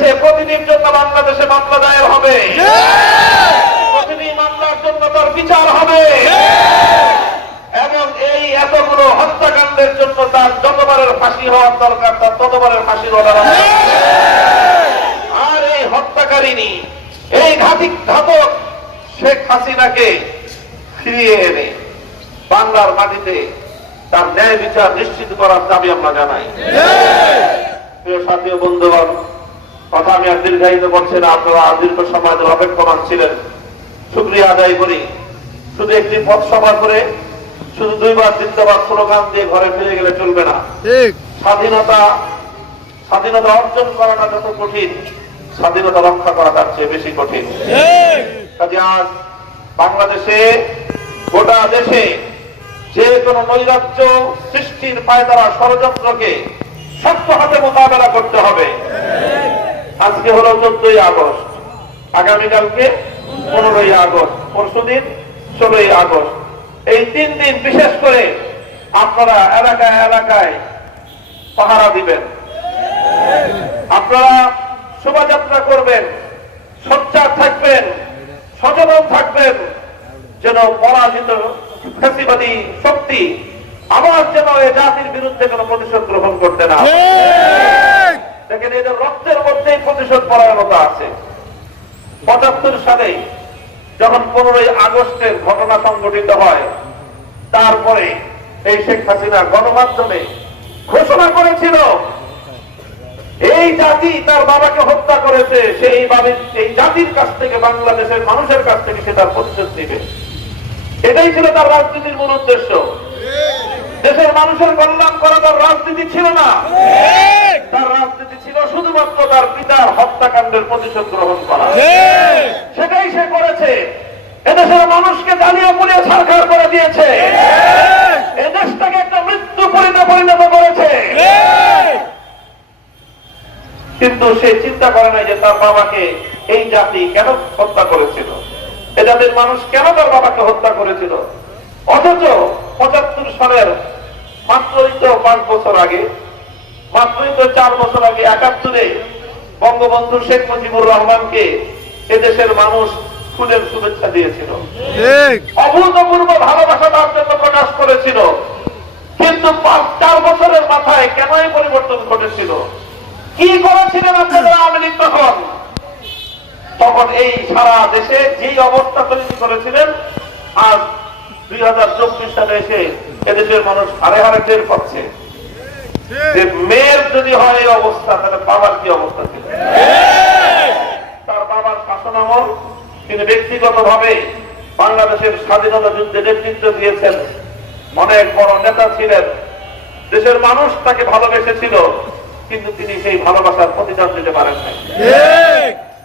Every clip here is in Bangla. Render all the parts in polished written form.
দিয়েছে প্রতিদিন জন্য বাংলাদেশে মামলা দায়ের হবে, প্রতিটি মামলার জন্য তার বিচার হবে, এবং এই এতগুলো হত্যাকাণ্ডের জন্য তার যতবারের ফাঁসি হওয়ার দরকার তার ততবারের ফাঁসির অর্ডার হবে। আর এই হত্যাকারিণী, এই ঘাতক শেখ হাসিনাকে ফিরিয়ে এনে বাংলার মাটিতে তার ন্যায় বিচার নিশ্চিত করার দাবি আমরা জানাই। প্রিয় সাথী ও বন্ধুগণ, কথা আমি আর দীর্ঘায়িত করছি না, আপনারা দীর্ঘ সময় ধরে অপেক্ষমান ছিলেন, শুকরিয়া আদায় করি। শুধু একটি পথ সভা করে শুধু 2 বার 3 বার স্লোগান দিয়ে ঘরে ফিরে গেলে চলবে না। স্বাধীনতা অর্জন করাটা যত কঠিন, স্বাধীনতা রক্ষা করা তার চেয়ে বেশি কঠিন। কাজে আজ বাংলাদেশে, গোটা দেশে যে কোনো নৈরাজ্য সৃষ্টির পায়তারা ষড়যন্ত্রকে শক্ত হাতে মোকাবেলা করতে হবে। আজকে হলো 14ই আগস্ট, আগামীকালকে 15ই আগস্ট, পরশুদিন 16ই আগস্ট। এই 3 দিন বিশেষ করে আপনারা এলাকায় এলাকায় পাহারা দিবেন, আপনারা শোভাযাত্রা করবেন, সোচ্চার থাকবেন, সচেতন থাকবেন, যেন পরাজিত ফ্যাসিবাদী শক্তি আবার যেন এই জাতির বিরুদ্ধে কোনো প্রতিশোধ গ্রহণ করতে না। দেখেন, এদের রক্তের মধ্যেই প্রতিশোধ পরায়ণতা আছে। 75 সালে যখন 15ই আগস্টের ঘটনা সংঘটিত হয়, তারপরে এই শেখ হাসিনা গণমাধ্যমে ঘোষণা করেছিল এই জাতি তার বাবাকে হত্যা করেছে, এই জাতির কাছ থেকে, বাংলাদেশের মানুষের কাছ থেকে সে তার প্রতিশোধ নেবে। এটাই ছিল তার রাজনীতির মূল উদ্দেশ্য। দেশের মানুষের কল্যাণ করা তার রাজনীতি ছিল না, তার রাজনীতি ছিল শুধুমাত্র তার পিতার হত্যাকাণ্ডের প্রতিশোধ গ্রহণ করা। সেটাই সে করেছে। এদেশের মানুষকে জ্বালিয়ে পুড়িয়ে ছারখার করে দিয়েছে, এদেশটাকে একটা মৃত্যু পরিণত করেছে। কিন্তু সে চিন্তা করে নাই যে তার বাবাকে এই জাতি কেন হত্যা করেছিল, এ জাতির মানুষ কেন তার বাবাকে হত্যা করেছিল। অথচ 75 সালের মাত্রই তো 5 বছর আগে, মাত্রই তো 4 বছর আগে 71-এ বঙ্গবন্ধু শেখ মুজিবুর রহমানকে এদেশের মানুষ ফুলের শুভেচ্ছা দিয়েছিল, অভূতপূর্ব ভালোবাসা তার জন্য প্রকাশ করেছিল। কিন্তু 4 বছরের মাথায় কেন এই পরিবর্তন ঘটেছিল? কি করেছিলেন আপনাদের আওয়ামী লীগ তখন এই সারা দেশে যেই অবস্থা তৈরি করেছিলেন, আজ 2024 সালে এসে এদেশের মানুষ হারে হারে টের পাচ্ছে যে মেয়ের যদি হয় এই অবস্থা, তাহলে বাবার কি অবস্থা ছিল। তার বাবার শাসনামল, তিনি ব্যক্তিগতভাবে বাংলাদেশের স্বাধীনতা যুদ্ধে নেতৃত্ব দিয়েছেন, অনেক বড় নেতা ছিলেন, দেশের মানুষ তাকে ভালোবেসেছিল, কিন্তু তিনি সেই ভালোবাসার প্রতিদান দিতে পারেন নাই।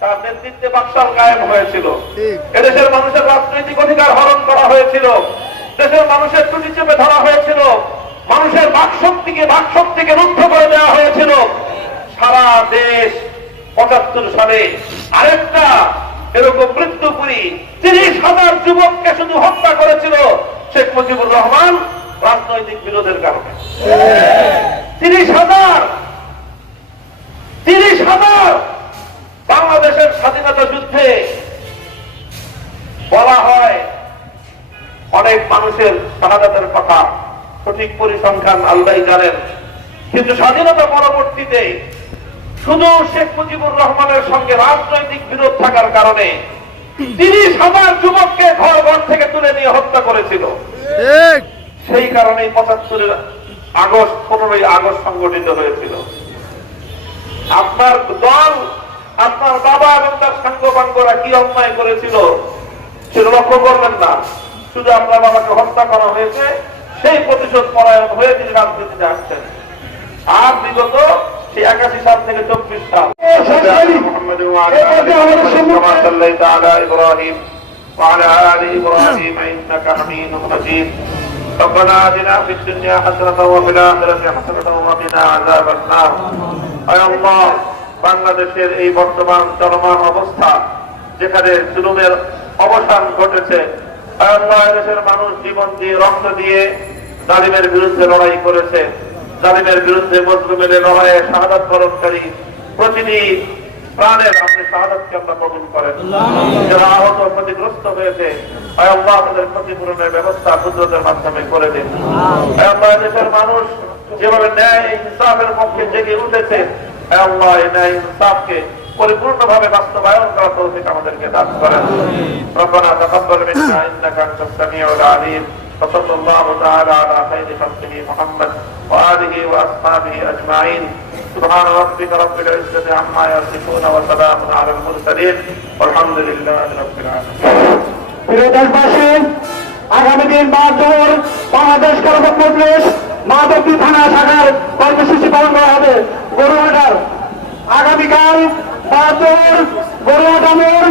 তার নেতৃত্বে বাকশাল কায়েম হয়েছিল, এদেশের মানুষের রাজনৈতিক অধিকার হরণ করা হয়েছিল, দেশের মানুষের টুটি চেপে ধরা হয়েছিল, মানুষের বাকশক্তিকে রুদ্ধ করে দেওয়া হয়েছিল। সারা দেশ 75 সালে আরেকটা এরকম মৃত্যুপুরী 30,000 যুবককে শুধু হত্যা করেছিল শেখ মুজিবুর রহমান রাজনৈতিক বিরোধের কারণে। 30,000 বাংলাদেশের স্বাধীনতা যুদ্ধে বলা হয় অনেক মানুষের শাহাদাতের কথা, সঠিক পরিসংখ্যান আল্লাহই জানেন। কিন্তু স্বাধীনতা পরবর্তীতে শুধু শেখ মুজিবুর রহমানের সঙ্গে রাজনৈতিক বিরোধ থাকার কারণে 30,000 যুবককে ঘর থেকে তুলে নিয়ে হত্যা করেছিল। সেই কারণেই 75 আগস্ট 15ই আগস্ট সংগঠিত হয়েছিল। আপনার দল, আপনার বাবা এবং তার সাঙ্গপাঙ্গরা কি অন্যায় করেছিল সেটা লক্ষ্য করবেন না। শুধু আপনার বাবাকে হত্যা করা হয়েছে, সেই প্রতিশোধ পরায়ণ হয়ে তিনি রাজনীতিতে আসছেন। আর বিগত সেই 81 সাল থেকে 24 সাল ربنا آتنا في الدنيا حسنة وفي الآخرة حسنة وقنا عذاب النار। আয় আল্লাহ, বাংলাদেশের এই বর্তমান চলমান অবস্থা, যেখানে জুলুমের অবসান ঘটেছে, আয় আল্লাহ, দেশের মানুষ জীবন দিয়ে, রক্ত দিয়ে জালিমের বিরুদ্ধে লড়াই করেছে। জালিমের বিরুদ্ধে মজলুমের লড়াইয়ে শাহাদাত বরণকারী প্রতিটি প্রাণের আপনি শাহাদাতকে আমরা কবুল করেন। যারা আহত ক্ষতিগ্রস্ত হয়েছে আয় আল্লাহ তাদের ক্ষতিপূরণের ব্যবস্থা কুদরতের মাধ্যমে করে দিন। আয় আল্লাহ দেশের মানুষ যেভাবে ন্যায় ইনসাফের পক্ষে জেগে উঠেছে আয় আল্লাহ এই ন্যায় ইনসাফকে পরিপূর্ণভাবে বাস্তবায়ন করার তৌফিক আমাদেরকে দান করেন। রব্বানা তাকাব্বাল মিন্না ইন্নাকা আনতাস সামিউল আলিম। وصلى الله تعالى على خير خلقه محمد وآله وأصحابه أجمعين سبحان ربك رب العزة عما يصفون وسلام على المرسلين والحمد لله رب العالمين। প্রিয় দেশবাসী, আগামী দিন 5 জুন বাংলাদেশ কর্মসূচি মজলিস মাধবদী থানা শাখার কর্মসূচি পালন করা হবে গরুহাটার। আগামীকাল 5 জুন গরুহাটা মোড়